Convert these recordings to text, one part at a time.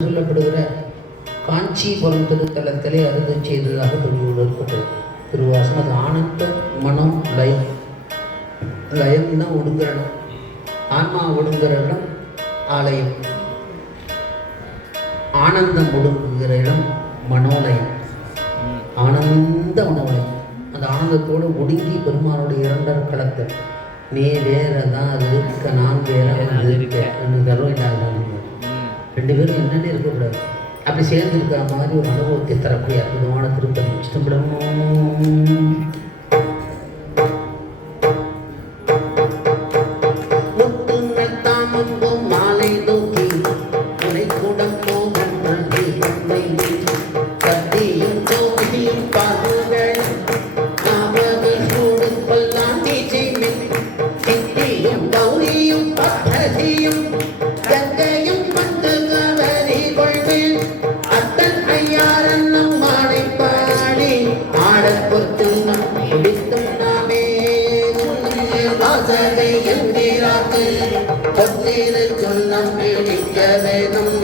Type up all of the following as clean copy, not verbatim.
சொல்லப்படுகிற காஞ்சிபுரம் திருத்தலத்திலே அருது செய்ததாக சொல்லியுள்ளது திருவாசம். அது ஆனந்த மனம் லயம். லயம்னா ஒடுங்குற இடம், ஆன்மா ஒடுங்குற இடம் ஆலயம். ஆனந்தம் ஒடுங்குகிற இடம் மனோலயம், ஆனந்த மனோலயம். அந்த ஆனந்தத்தோடு ஒடுங்கி பெருமானுடைய இரண்டரை களத்தில் நீ வேற தான் அது இருக்க, நான் வேற அது இருக்க தரும் என்ன ரெண்டு பேரும் என்னென்ன இருக்கக்கூடாது. அப்படி சேர்ந்து இருக்கிற மாதிரி ஒரு அனுபவத்தை தரக்கூடிய அற்புதமான திருப்பதி இஷ்டப்படணும். மாலை நோக்கி உனைக்குடம் போகும் கத்தியும் தோகியும் பாகுகள் நாமகோடு பல்லாண்டி செய்யும் சித்தியும் கௌரியும் பத்ததியும் கங்கையும் வந்து கவரி கொள்வேன் அத்தன் ஐயாரன்னும் மாடை பாடி ஆடற் பொறுத்து நம் பிடித்தும் நாமே வாசகை என்கிறாக்கு பொத்திரு சொன்னம் பிடிக்க வேணும்.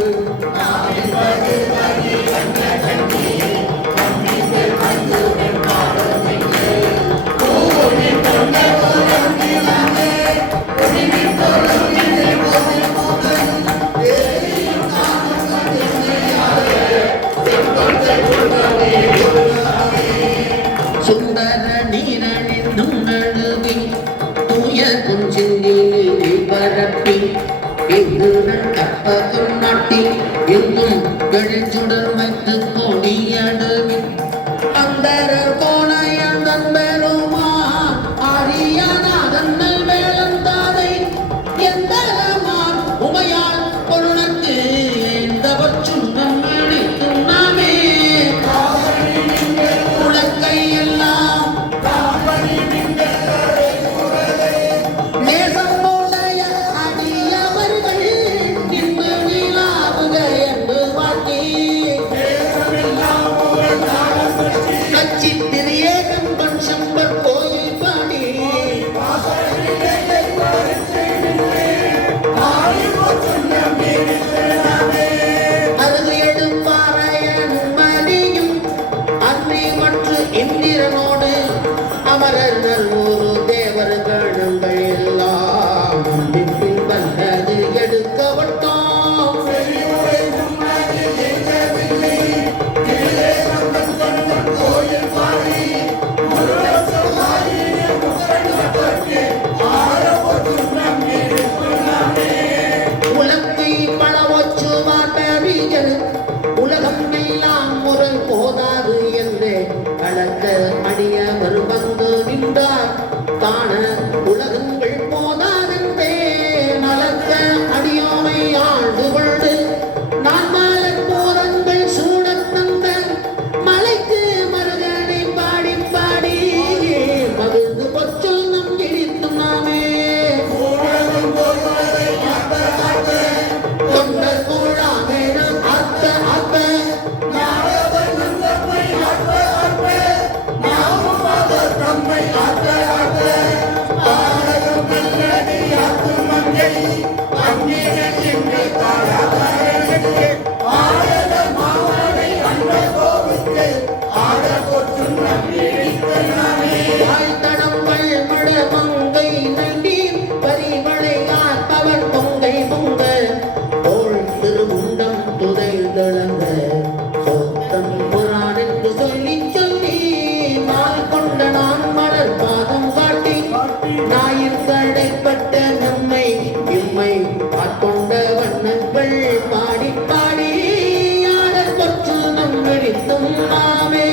சுந்தர நீரணிந்தும் நழுவி தூய குஞ்சினி பரப்பி இங்கு கப்பகம் நாட்டி எங்கும் எழுச்சுடர் வைத்து கொடியடுவி அந்தர கோணையந்தன் பெருமா ஆரியானாதன் வேளந்தாதை எந்தரமான் உமையால் கொழுனத்து எந்தவர் சுண்ணம் அடிக்கும் நாமே உலக்கை எல்லாம் நேசம் போலைய அடியவர்கள் இன்று நீலாவுக என்று வாக்கி கட்சி திரியேகன் பஞ்சம்பர் கோயில் பாடி அருகு எடுப்பாறையனும் மதியும் அன்னை மற்றும் இந்திரனோடு அமரர்கள் ஒரு தேவர்களும் எல்லாம் பின் வந்தது எடுக்கவட்டோம். உலக்கை பழவச்சு மாட்டறிஞர் உலகம் எல்லாம் முறை போதாது என்று கலக்க அடியவர் வந்து நின்றார் காண உலகங்கள் போதாதென்றே நலக்க அடியோமை ஆண்டு கொண்டு நான் மாலர் போரங்கள் சூடத் தந்த மலைக்கு மருகனை பாடி பாடி மகிழ்ந்து பொச்சல் நம் இடித்தும் நாமே கொண்ட கூழாமே அத்த அத்த வாழ்த்தடங்கள் மடமங்கை நண்டீர் பரிமளை காத்தவர் பொங்கை பொங்க தோள் திருமுண்டம் துதை தளங்க சொத்தம் புரான் என்று சொல்லி சொல்லி நாள் கொண்ட நான் மலர் பாதம் காட்டி ஞாயிற்கடைப்பட்ட நம்மை இம்மை ஆட்கொண்ட வண்ணங்கள் பாடி பாடி ஆடற் பொற்று நம் விழித்தும் மாமே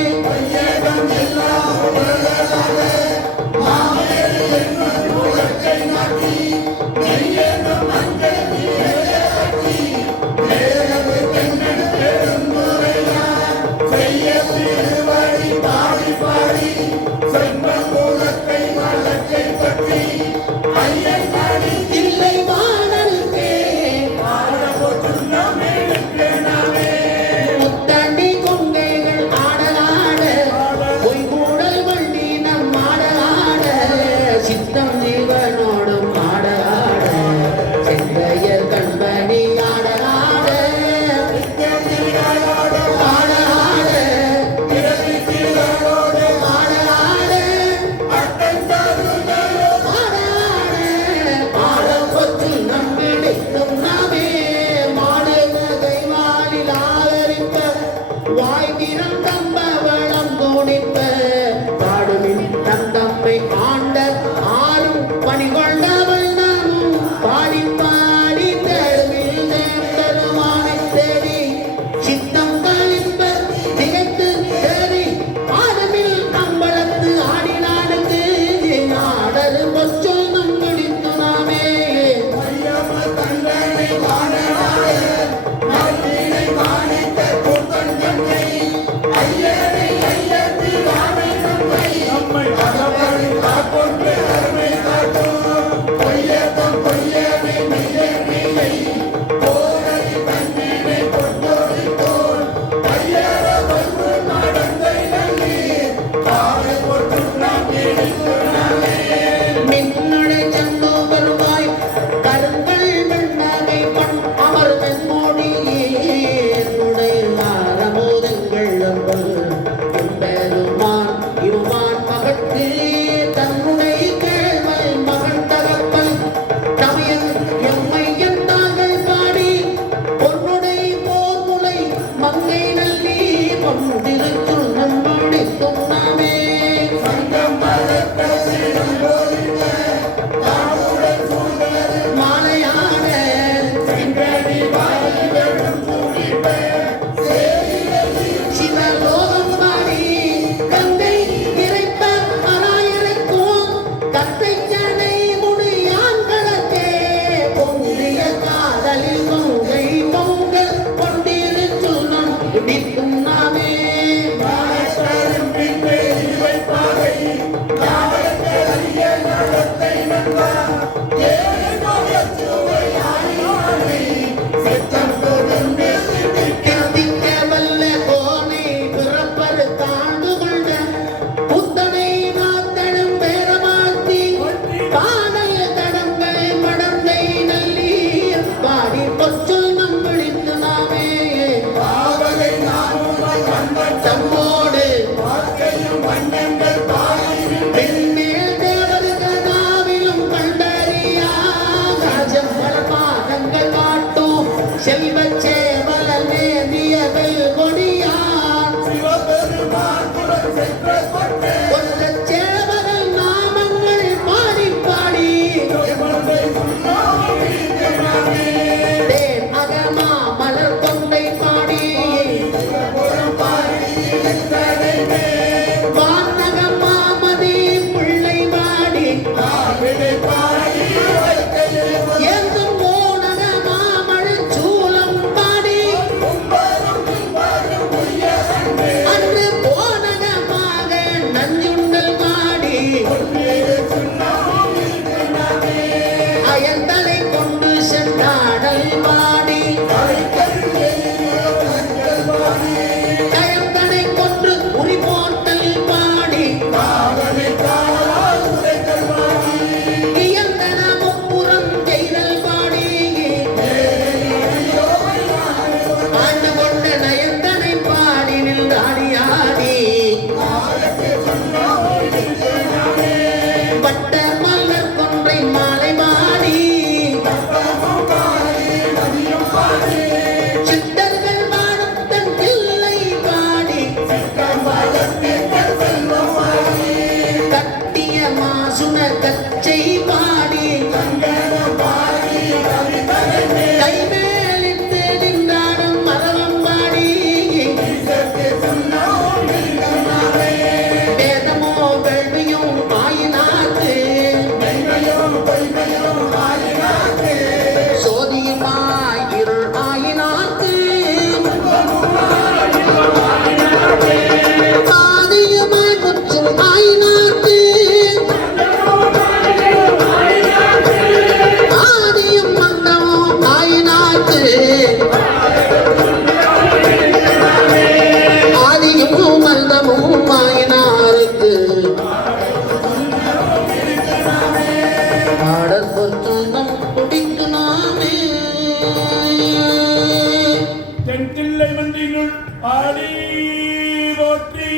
தில்லை மன்றினுள் ஆடி போற்றி